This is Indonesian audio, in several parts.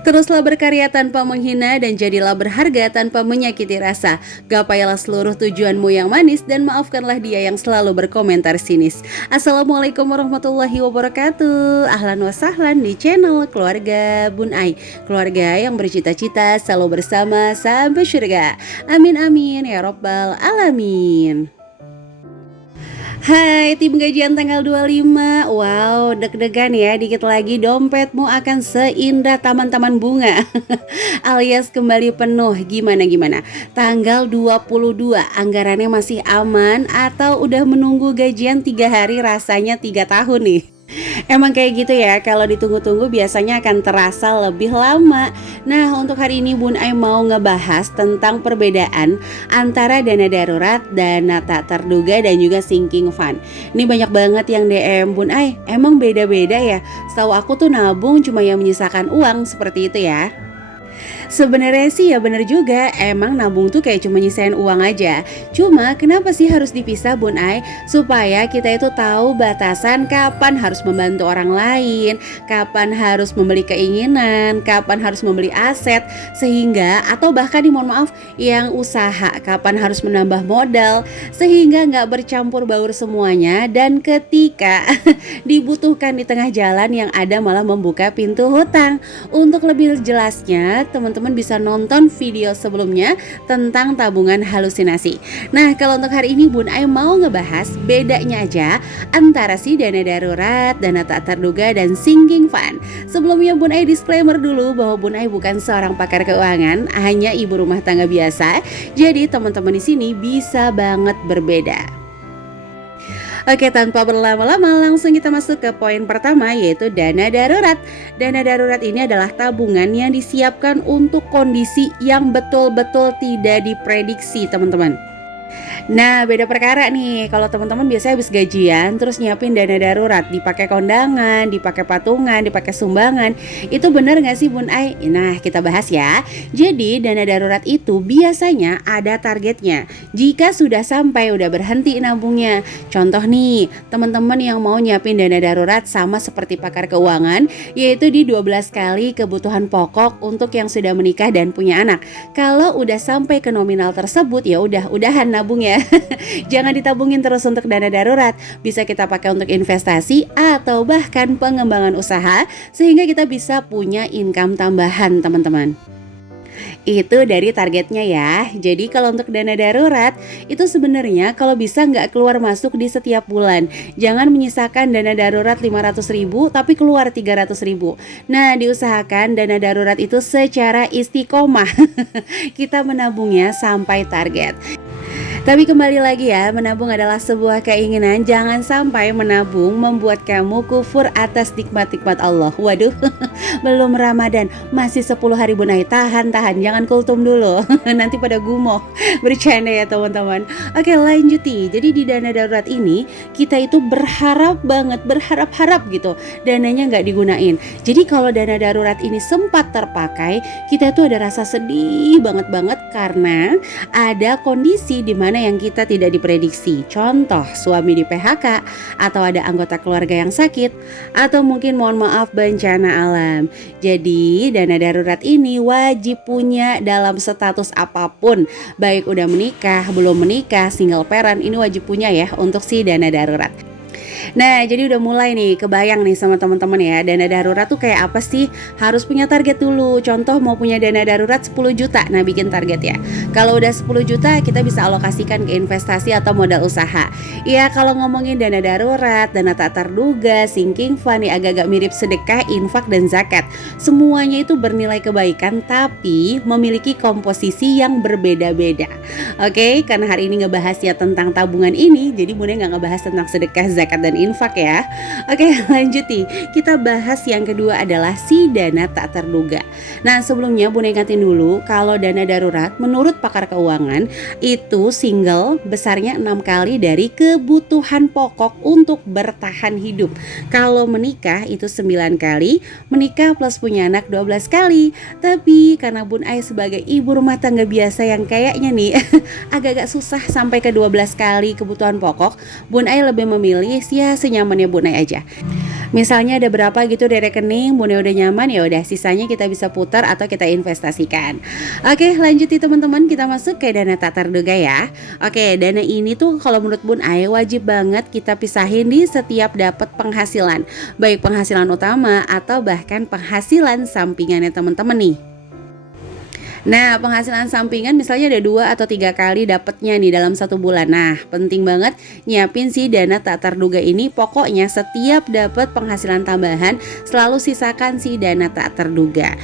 Teruslah berkarya tanpa menghina dan jadilah berharga tanpa menyakiti rasa. Gapailah seluruh tujuanmu yang manis dan maafkanlah dia yang selalu berkomentar sinis. Assalamualaikum warahmatullahi wabarakatuh. Ahlan wa sahlan di channel Keluarga Bun Ai. Keluarga yang bercita-cita selalu bersama sampai surga. Amin amin ya robbal alamin. Hai tim gajian tanggal 25. Wow, deg-degan ya, dikit lagi dompetmu akan seindah taman-taman bunga alias kembali penuh. Gimana? Tanggal 22 anggarannya masih aman atau udah menunggu gajian 3 hari rasanya 3 tahun nih? Emang kayak gitu ya, kalau ditunggu-tunggu biasanya akan terasa lebih lama. Nah, untuk hari ini Bun Ai mau ngebahas tentang perbedaan antara dana darurat, dana tak terduga, dan juga sinking fund. Ini banyak banget yang DM Bun Ai, emang beda-beda ya? Setahu aku tuh nabung cuma yang menyisakan uang, seperti itu ya. Sebenarnya sih ya bener juga, emang nabung tuh kayak cuma nyisain uang aja. Cuma kenapa sih harus dipisah Bun Ai? Supaya kita itu tahu batasan kapan harus membantu orang lain, kapan harus membeli keinginan, kapan harus membeli aset, sehingga atau bahkan nih mohon maaf yang usaha kapan harus menambah modal, sehingga nggak bercampur baur semuanya, dan ketika dibutuhkan di tengah jalan yang ada malah membuka pintu hutang. Untuk lebih jelasnya teman-teman bisa nonton video sebelumnya tentang tabungan halusinasi. Nah, kalau untuk hari ini Bun Ai mau ngebahas bedanya aja antara si dana darurat, dana tak terduga, dan sinking fund. Sebelumnya Bun Ai disclaimer dulu bahwa Bun Ai bukan seorang pakar keuangan, hanya ibu rumah tangga biasa. Jadi teman-teman di sini bisa banget berbeda. Oke, tanpa berlama-lama langsung kita masuk ke poin pertama, yaitu dana darurat. Dana darurat ini adalah tabungan yang disiapkan untuk kondisi yang betul-betul tidak diprediksi, teman-teman. Nah, beda perkara nih. Kalau teman-teman biasanya habis gajian terus nyiapin dana darurat, dipakai kondangan, dipakai patungan, dipakai sumbangan. Itu benar nggak sih Bun Ai? Nah, kita bahas ya. Jadi dana darurat itu biasanya ada targetnya. Jika sudah sampai udah berhenti nabungnya. Contoh nih, teman-teman yang mau nyiapin dana darurat sama seperti pakar keuangan, yaitu di 12 kali kebutuhan pokok untuk yang sudah menikah dan punya anak. Kalau udah sampai ke nominal tersebut ya udahan nabung ya. Jangan ditabungin terus untuk dana darurat. Bisa kita pakai untuk investasi atau bahkan pengembangan usaha, sehingga kita bisa punya income tambahan, teman-teman. Itu dari targetnya ya. Jadi kalau untuk dana darurat itu sebenarnya kalau bisa nggak keluar masuk di setiap bulan. Jangan menyisakan dana darurat 500.000 tapi keluar 300.000. Nah, diusahakan dana darurat itu secara istiqomah kita menabungnya sampai target. Tapi kembali lagi ya, menabung adalah sebuah keinginan. Jangan sampai menabung membuat kamu kufur atas nikmat-nikmat Allah. Waduh, belum Ramadan, masih 10 hari Bun Ai. Tahan, jangan kultum dulu. Nanti pada gumoh. Bercanda ya teman-teman. Oke, lanjuti. Jadi di dana darurat ini kita itu berharap gitu dananya nggak digunain. Jadi kalau dana darurat ini sempat terpakai, kita tuh ada rasa sedih banget karena ada kondisi di mana yang kita tidak diprediksi. Contoh, suami di PHK, atau ada anggota keluarga yang sakit, atau mungkin mohon maaf bencana alam. Jadi dana darurat ini wajib punya dalam status apapun, baik udah menikah, belum menikah, single parent, ini wajib punya ya untuk si dana darurat. Nah, jadi udah mulai nih kebayang nih sama teman-teman ya, dana darurat tuh kayak apa sih? Harus punya target dulu. Contoh mau punya dana darurat 10 juta. Nah, bikin target ya. Kalau udah 10 juta kita bisa alokasikan ke investasi atau modal usaha. Ya, kalau ngomongin dana darurat, dana tak terduga, sinking fund, ya agak-agak mirip sedekah, infak, dan zakat. Semuanya itu bernilai kebaikan tapi memiliki komposisi yang berbeda-beda. Oke, karena hari ini ngebahasnya tentang tabungan ini, jadi Bunda nggak ngebahas tentang sedekah, zakat, dan infak ya. Oke, lanjut nih. Kita bahas yang kedua adalah si dana tak terduga. Nah, sebelumnya Bunda ingatin dulu kalau dana darurat menurut pakar keuangan itu single besarnya 6 kali dari kebutuhan pokok untuk bertahan hidup. Kalau menikah itu 9 kali, menikah plus punya anak 12 kali. Tapi karena Bun Ai sebagai ibu rumah tangga biasa yang kayaknya nih agak-agak susah sampai ke 12 kali kebutuhan pokok, Bun Ai lebih memilih ya senyamannya Bun Ai aja. Misalnya ada berapa gitu di rekening, Bunda udah nyaman, ya udah sisanya kita bisa putar atau kita investasikan. Oke, lanjut nih teman-teman, kita masuk ke dana tak terduga ya. Oke, dana ini tuh kalau menurut Bun Ai wajib banget kita pisahin di setiap dapat penghasilan, baik penghasilan utama atau bahkan penghasilan sampingannya teman-teman nih. Nah, penghasilan sampingan misalnya ada 2 atau 3 kali dapatnya nih dalam 1 bulan. Nah, penting banget nyiapin si dana tak terduga ini. Pokoknya setiap dapat penghasilan tambahan selalu sisakan si dana tak terduga.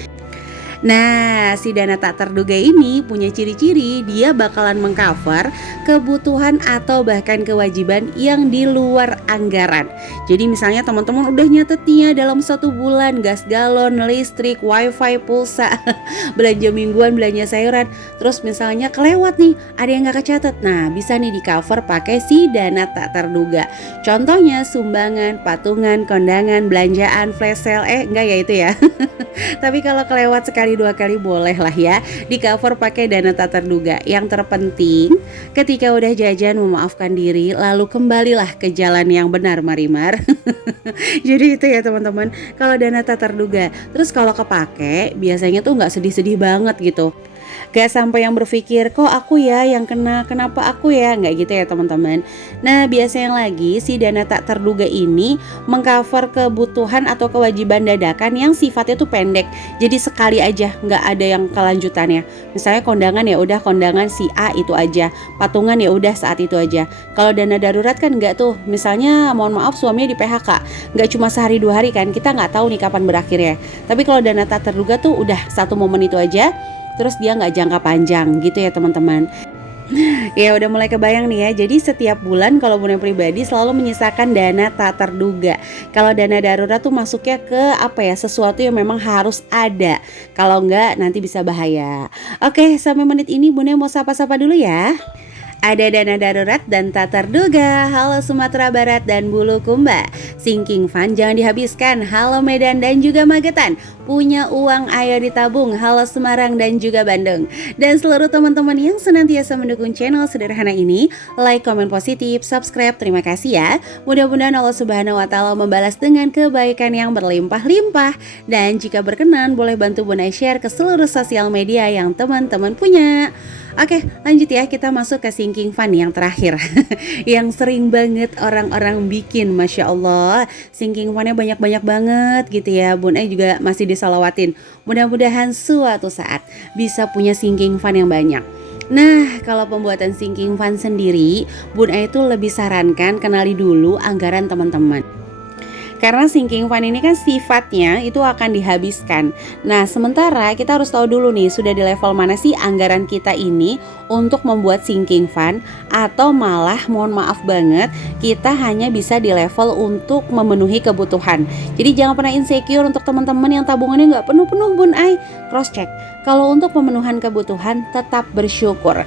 Nah, si dana tak terduga ini punya ciri-ciri dia bakalan mengcover kebutuhan atau bahkan kewajiban yang di luar anggaran. Jadi misalnya teman-teman udah nyatetnya dalam 1 bulan gas galon, listrik, wifi, pulsa, belanja mingguan, belanja sayuran. Terus misalnya kelewat nih, ada yang gak kecatat. Nah, bisa nih di cover pakai si dana tak terduga. Contohnya sumbangan, patungan, kondangan, belanjaan, flash sale. Enggak ya itu ya. Tapi kalau kelewat sekali 2 kali boleh lah ya di cover pakai dana tak terduga. Yang terpenting ketika udah jajan memaafkan diri, lalu kembalilah ke jalan yang benar Marimar. Jadi itu ya teman-teman, kalau dana tak terduga. Terus kalau kepake biasanya tuh nggak sedih-sedih banget gitu. Gak sampai yang berpikir kok aku ya yang kena, kenapa aku ya, nggak gitu ya teman-teman. Nah biasanya lagi si dana tak terduga ini mengcover kebutuhan atau kewajiban dadakan yang sifatnya tuh pendek. Jadi sekali aja, nggak ada yang kelanjutannya. Misalnya kondangan ya udah kondangan si A itu aja, patungan ya udah saat itu aja. Kalau dana darurat kan nggak tuh, misalnya mohon maaf suaminya di PHK, nggak cuma sehari 2 hari kan, kita nggak tahu nih kapan berakhirnya. Tapi kalau dana tak terduga tuh udah 1 momen itu aja. Terus dia nggak jangka panjang gitu ya teman-teman. Ya udah mulai kebayang nih ya. Jadi setiap bulan kalau Bunda pribadi selalu menyisakan dana tak terduga. Kalau dana darurat tuh masuknya ke apa ya, sesuatu yang memang harus ada. Kalau enggak nanti bisa bahaya. Oke, sampai menit ini Bunda mau sapa-sapa dulu ya. Ada dana darurat dan tak terduga. Halo Sumatera Barat dan Bulukumba. Sinking fund jangan dihabiskan. Halo Medan dan juga Magetan. Punya uang ayo ditabung. Halo Semarang dan juga Bandung. Dan seluruh teman-teman yang senantiasa mendukung channel sederhana ini, like, komen positif, subscribe. Terima kasih ya. Mudah-mudahan Allah Subhanahu wa taala membalas dengan kebaikan yang berlimpah-limpah. Dan jika berkenan boleh bantu Bunda share ke seluruh sosial media yang teman-teman punya. Oke, lanjut ya, kita masuk ke sinking fund yang terakhir. Yang sering banget orang-orang bikin, Masya Allah. Sinking fundnya banyak-banyak banget gitu ya. Bun juga masih disalawatin. Mudah-mudahan suatu saat bisa punya sinking fund yang banyak. Nah, kalau pembuatan sinking fund sendiri, Bun itu lebih sarankan kenali dulu anggaran teman-teman. Karena sinking fund ini kan sifatnya itu akan dihabiskan. Nah sementara kita harus tahu dulu nih, sudah di level mana sih anggaran kita ini untuk membuat sinking fund. Atau malah mohon maaf banget, kita hanya bisa di level untuk memenuhi kebutuhan. Jadi jangan pernah insecure untuk teman-teman yang tabungannya nggak penuh-penuh. Bun Ai cross check. Kalau untuk pemenuhan kebutuhan tetap bersyukur.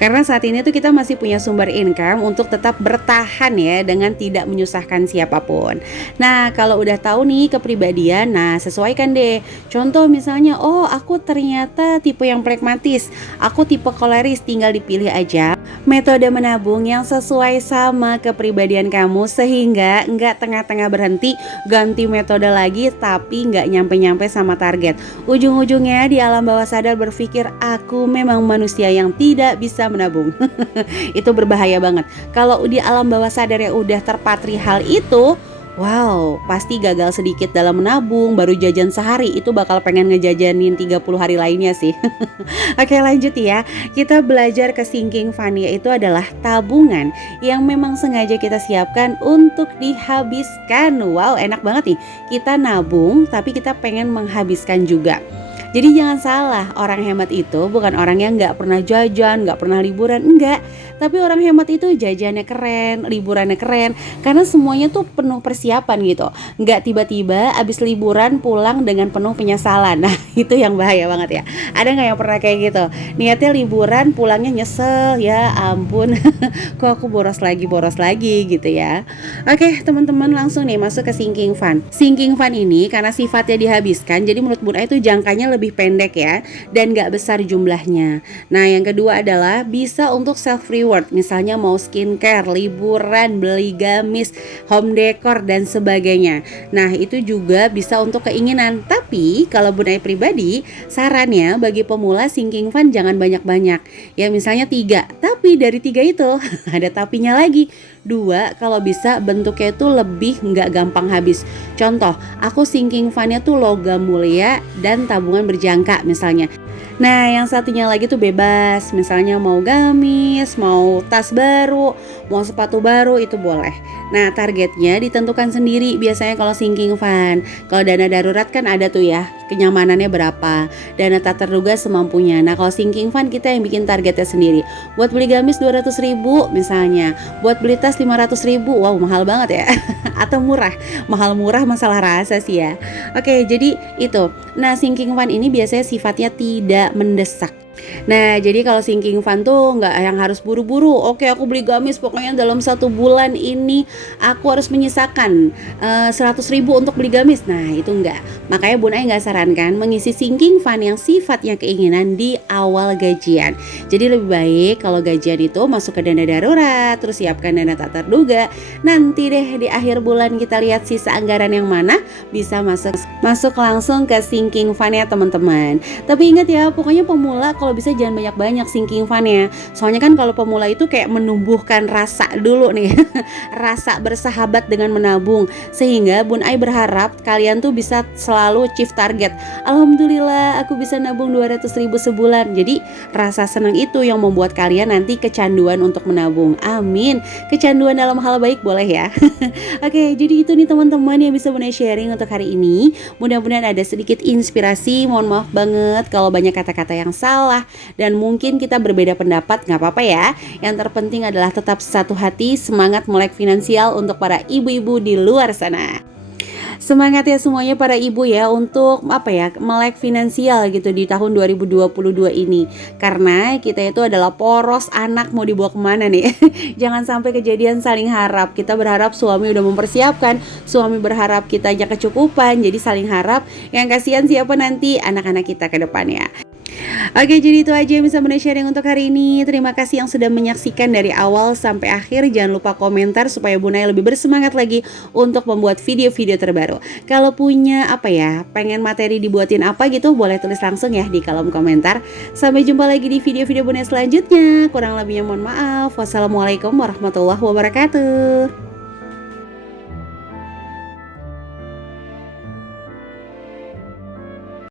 Karena saat ini tuh kita masih punya sumber income untuk tetap bertahan ya, dengan tidak menyusahkan siapapun. Nah kalau udah tahu nih kepribadian, nah sesuaikan deh. Contoh misalnya, oh aku ternyata tipe yang pragmatis, aku tipe koleris, tinggal dipilih aja metode menabung yang sesuai sama kepribadian kamu, sehingga nggak tengah-tengah berhenti ganti metode lagi tapi nggak nyampe-nyampe sama target. Ujung-ujungnya di alam bawah sadar berpikir aku memang manusia yang tidak bisa menabung. Itu berbahaya banget. Kalau di alam bawah sadar yang udah terpatri hal itu, wow, pasti gagal sedikit dalam menabung. Baru jajan sehari itu bakal pengen ngejajanin 30 hari lainnya sih. Oke lanjut ya. Kita belajar ke sinking fund, yaitu adalah tabungan yang memang sengaja kita siapkan untuk dihabiskan. Wow, enak banget nih. Kita nabung tapi kita pengen menghabiskan juga. Jadi jangan salah, orang hemat itu bukan orang yang gak pernah jajan, gak pernah liburan, enggak. Tapi orang hemat itu jajannya keren, liburannya keren, karena semuanya tuh penuh persiapan gitu. Gak tiba-tiba abis liburan pulang dengan penuh penyesalan. Nah itu yang bahaya banget ya. Ada gak yang pernah kayak gitu? Niatnya liburan, pulangnya nyesel, ya ampun. Kok aku boros lagi gitu ya. Oke teman-teman, langsung nih masuk ke sinking fund. Sinking fund ini karena sifatnya dihabiskan, jadi menurut Bun itu jangkanya lebih lebih pendek ya, dan gak besar jumlahnya. Nah yang kedua adalah bisa untuk self reward, misalnya mau skincare, liburan, beli gamis, home decor dan sebagainya. Nah itu juga bisa untuk keinginan. Tapi kalau Bun Ai pribadi, sarannya bagi pemula sinking fund jangan banyak-banyak. Ya misalnya 3, tapi dari 3 itu ada tapinya lagi. 2, kalau bisa bentuknya itu lebih nggak gampang habis. Contoh, aku sinking fundnya tuh logam mulia dan tabungan berjangka misalnya. Nah yang satunya lagi tuh bebas, misalnya mau gamis, mau tas baru, mau sepatu baru itu boleh. Nah targetnya ditentukan sendiri biasanya kalau sinking fund. Kalau dana darurat kan ada tuh ya, kenyamanannya berapa, dana tak terduga semampunya. Nah kalau sinking fund kita yang bikin targetnya sendiri. Buat beli gamis 200.000 misalnya, buat beli tas 500.000, wow mahal banget ya. Atau murah, mahal murah masalah rasa sih ya. Oke jadi itu. Nah sinking fund ini biasanya sifatnya tidak mendesak. Nah jadi kalau sinking fund tuh nggak yang harus buru-buru. Oke aku beli gamis pokoknya dalam 1 bulan ini aku harus menyisakan 100.000 untuk beli gamis. Nah itu enggak. Makanya Bun Ai nggak sarankan mengisi sinking fund yang sifatnya keinginan di awal gajian. Jadi lebih baik kalau gajian itu masuk ke dana darurat, terus siapkan dana tak terduga. Nanti deh di akhir bulan kita lihat sisa anggaran yang mana bisa masuk langsung ke sinking fund ya teman-teman. Tapi ingat ya pokoknya pemula kalau bisa jangan banyak-banyak sinking fund-nya. Soalnya kan kalau pemula itu kayak menumbuhkan rasa dulu nih. Rasa bersahabat dengan menabung. Sehingga Bun Ai berharap kalian tuh bisa selalu achieve target. Alhamdulillah aku bisa nabung 200.000 sebulan. Jadi rasa senang itu yang membuat kalian nanti kecanduan untuk menabung. Amin. Kecanduan dalam hal baik boleh ya. Oke, jadi itu nih teman-teman yang bisa Bun Ai sharing untuk hari ini. Mudah-mudahan ada sedikit inspirasi. Mohon maaf banget kalau banyak kata-kata yang salah dan mungkin kita berbeda pendapat, nggak apa-apa ya. Yang terpenting adalah tetap satu hati, semangat melek finansial untuk para ibu-ibu di luar sana. Semangat ya semuanya para ibu ya untuk melek finansial gitu di tahun 2022 ini. Karena kita itu adalah poros anak mau dibawa kemana nih. Jangan sampai kejadian saling harap. Kita berharap suami udah mempersiapkan, suami berharap kitanya kecukupan, jadi saling harap. Yang kasihan siapa nanti anak-anak kita ke depannya. Oke, jadi itu aja yang bisa Bun Ai sharing untuk hari ini. Terima kasih yang sudah menyaksikan dari awal sampai akhir. Jangan lupa komentar supaya Bun Ai lebih bersemangat lagi untuk membuat video-video terbaru. Kalau punya pengen materi dibuatin apa gitu, boleh tulis langsung ya di kolom komentar. Sampai jumpa lagi di video-video Bun Ai selanjutnya. Kurang lebihnya mohon maaf. Wassalamualaikum warahmatullahi wabarakatuh.